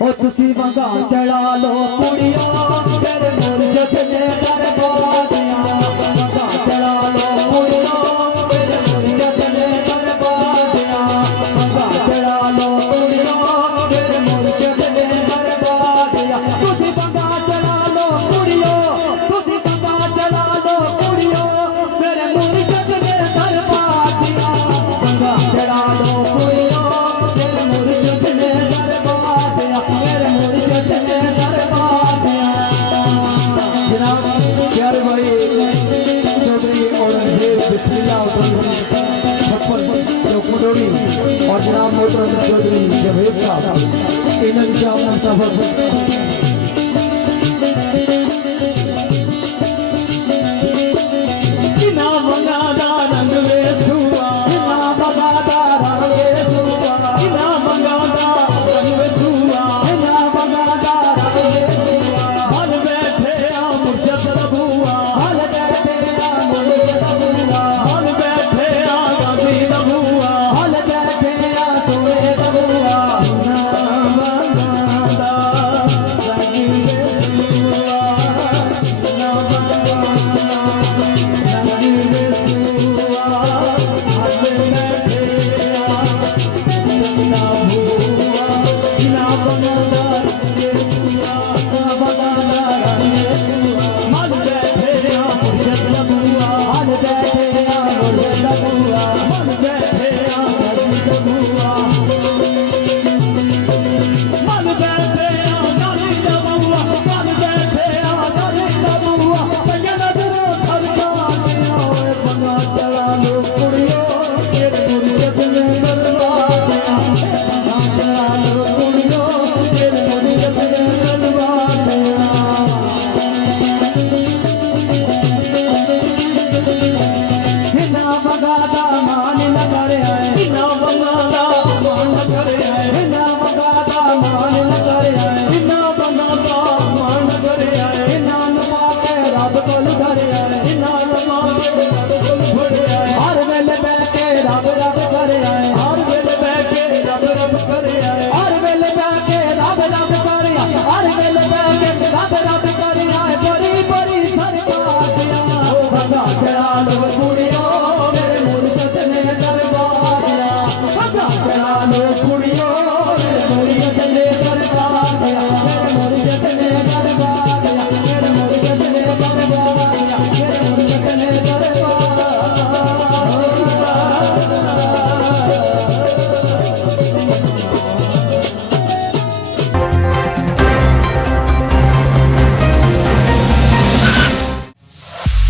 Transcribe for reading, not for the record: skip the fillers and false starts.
ओ तुसी वंगा चढ़ा लो कुड़ियो तेरे मुर्शद ने दरबारिया वंगा चढ़ा लो कुड़ियो तेरे मुर्शद ने दरबारिया वंगा चढ़ा लो कुड़ियो तेरे मुर्शद ने दरबारिया तुसी वंगा चढ़ा लो कुड़ियो तुसी वंगा चढ़ा लो कुड़ियो तेरे मुर्शद ने दरबारिया वंगा चढ़ा लो कुड़ियो तेरे मुर्शद ने दरबारिया मेरे मुर्शद ने दरबारिया। जनाब प्यारे भाई चौधरी औरंगजेब बिस्मिल्लाह छप्पन चौकुडोरी और जनाब मोहतरम चौधरी जवेद साहब इन्होंने जाम हर वेले बैठे रब रब करे आए हर वेले बैठे रब रब करे